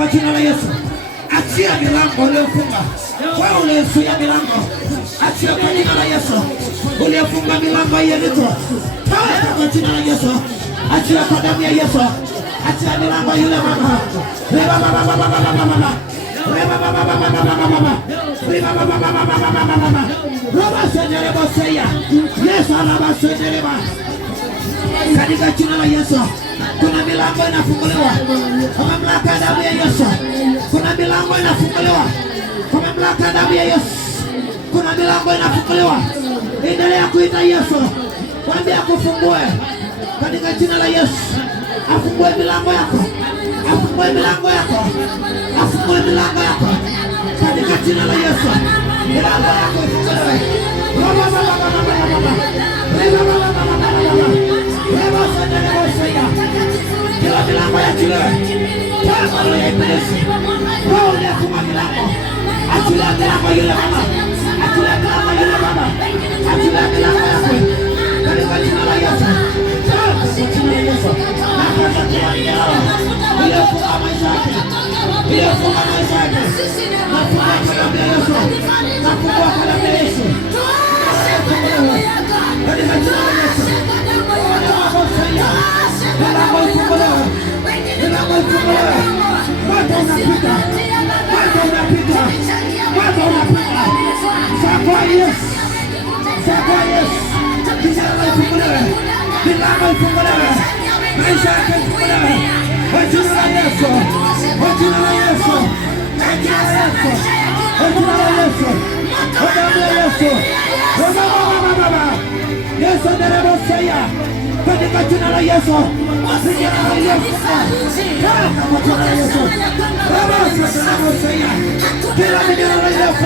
kwa jina la Yesu. Achia milango uliofunga. Wewe uliyezuia milango, achia kwa jina la Yesu. Uliyefunga milango yetu, toka kwa jina la Yesu. Achia kwa damu ya Yesu. Achia milango yule mama. Reba baba baba baba baba. Reba baba baba baba baba. Reba baba baba baba baba. Roba senere boseya. Yesu alaba senere ba. Katika jina la Yesu. Kuna milango inafunguliwa kwa mamlaka ya damu ya Yesu. Kuna milango inafunguliwa kwa mamlaka ya damu ya Yesu. Kuna milango inafunguliwa. Endelea kuita Yesu. Mwambie akufungue katika jina la Yesu. Afungue milango yako. Afungue milango yako. Afungue milango yako katika jina la Yesu. Milango yako ifunguliwe. Baba baba baba baba. Baba baba baba baba. Baba sana boseya. Kila milango ya kile. Kama ya ibilisi. Roho ya kufunga milango. Achilia milango yule mama. Achilia milango yule mama. Achilia milango yako katika jina la Yesu. Katika jina la Yesu. Nakata kila milango. Iliyofunga maisha yake. Iliyofunga maisha yake. Nafunga kwa damu ya Yesu. Nafunga kwa damu ya Yesu. Katika jina la Yesu. Milango ifunguliwe. Milango ifunguliwe. Moto unapita. Moto unapita. Moto unapita. Sakwa Yesu. Sakwa Yesu. Milango ifunguliwe. Milango ifunguliwe. Maisha yake ifunguliwe. Kwa jina la Yesu. Kwa jina la Yesu. Kwa jina la Yesu. Kwa jina la Yesu. Kwa damu ya Yesu. Kwa baba baba. Yesu nderebo saya. Katika jina la Yesu. Jina la Yesu. Kwa jina la Yesu. Baba nderebo saya. Kila jina la Yesu.